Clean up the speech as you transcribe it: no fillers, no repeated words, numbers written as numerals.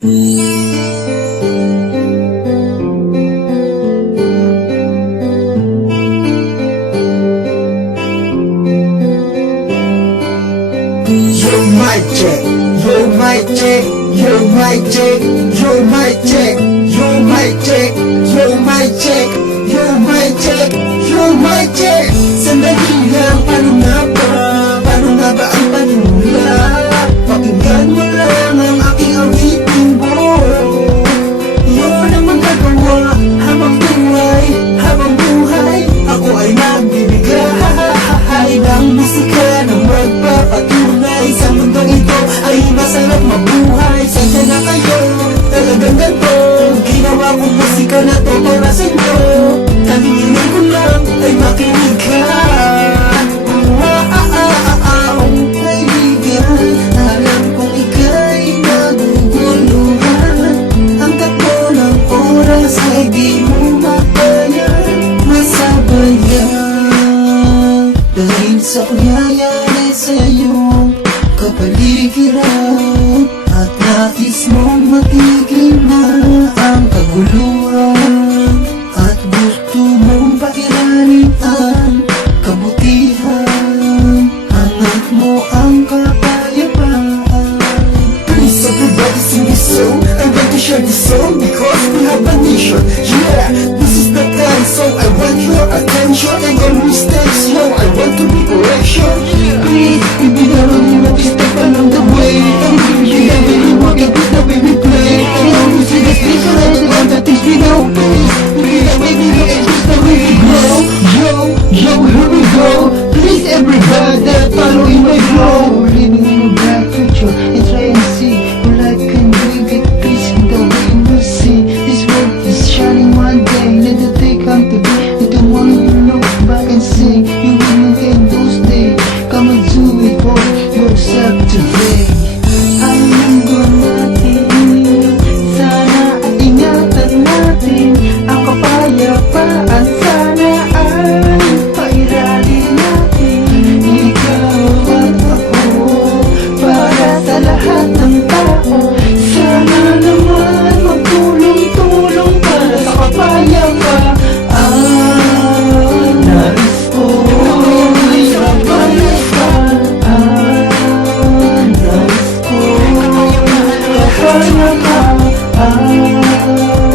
You're my check, you're my check, you're my check, you're my check, you're my check, you're my check, you're my check, you're my check. Sandali lang, paano nga ba ang panula? Pakinggan mo lang ang aking awiting buo. Yun ang magagawa habang buhay ako ay nagbibigay ng musika na magpapatunay sa mundong ito ay masarap mabuhay. Saan na kayo? Talagang ganito ginawa kong musika na to para sa inyo. Tanginan ko lang ay makinig ka. Kaibigan, alam kong ika'y naguguluhan. Ang takbo ng oras ay di mo makayan masabayan. Dahil sa nangyayari sa iyong kapaligiran, at nais mong matigil na ang kaguluhan, at gusto mong pairanin ang kabutihan. Hanap mo ang kapayapaan. Please everybody sing this song. I want to share this song because we have a nation. Yeah, this is the kind song I want your attention. And your mistakes, yo, I want to be correction. Please, be the only one to step along the way. And you never really walk it with the way we play. And you know, see the speaker and the one that is we know. Please, be the way we look and just the way we grow. Yo, here we go. Please everybody, follow in my flow. Living in a black future and try and see all I can bring it peace in the way you see. This world is shining one day. Let the day come to be. And tomorrow you look back and sing. You will maintain those days. Come and do it for yourself today. Ang mundo natin, sana ay ingatan natin. Ang kapayapaan sana ay pairalin natin. Ikaw at ako, para sa lahat ng tao. Sana naman magtulong-tulong para sa kapayapaan. Nais ko sa kapayapaan. Nais ko kapayapaan.